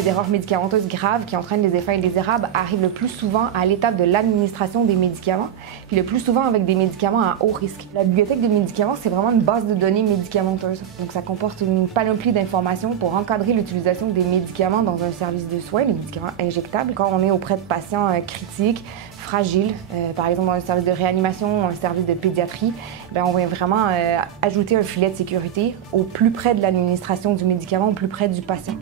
les erreurs médicamenteuses graves qui entraînent des effets indésirables arrivent le plus souvent à l'étape de l'administration des médicaments, puis le plus souvent avec des médicaments à haut risque. La bibliothèque de médicaments, c'est vraiment une base de données médicamenteuses. Donc ça comporte une panoplie d'informations pour encadrer l'utilisation des médicaments dans un service de soins, les médicaments injectables, quand on est auprès de patients critiques, fragiles, par exemple dans un service de réanimation ou un service de pédiatrie, on va vraiment ajouter un filet de sécurité au plus près de l'administration du médicament, au plus près du patient.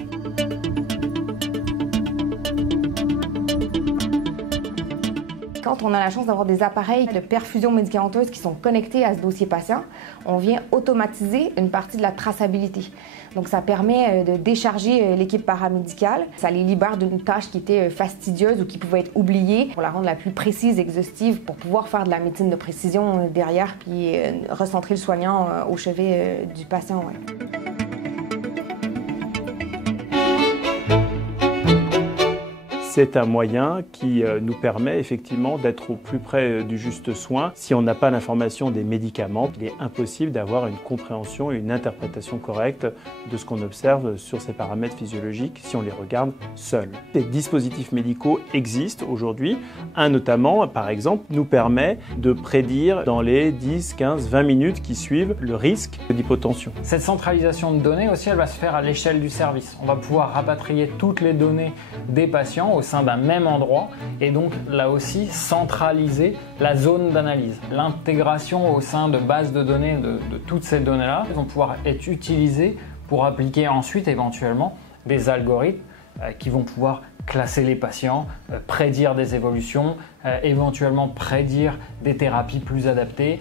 Quand on a la chance d'avoir des appareils de perfusion médicamenteuse qui sont connectés à ce dossier patient, on vient automatiser une partie de la traçabilité. Donc ça permet de décharger l'équipe paramédicale. Ça les libère d'une tâche qui était fastidieuse ou qui pouvait être oubliée pour la rendre la plus précise, exhaustive, pour pouvoir faire de la médecine de précision derrière puis recentrer le soignant au chevet du patient. Ouais. C'est un moyen qui nous permet effectivement d'être au plus près du juste soin. Si on n'a pas l'information des médicaments, il est impossible d'avoir une compréhension et une interprétation correcte de ce qu'on observe sur ces paramètres physiologiques si on les regarde seuls. Des dispositifs médicaux existent aujourd'hui. Un notamment, par exemple, nous permet de prédire dans les 10, 15, 20 minutes qui suivent le risque d'hypotension. Cette centralisation de données aussi, elle va se faire à l'échelle du service. On va pouvoir rapatrier toutes les données des patients au sein d'un même endroit et donc là aussi centraliser la zone d'analyse. L'intégration au sein de bases de données de toutes ces données-là vont pouvoir être utilisées pour appliquer ensuite éventuellement des algorithmes qui vont pouvoir classer les patients, prédire des évolutions, éventuellement prédire des thérapies plus adaptées.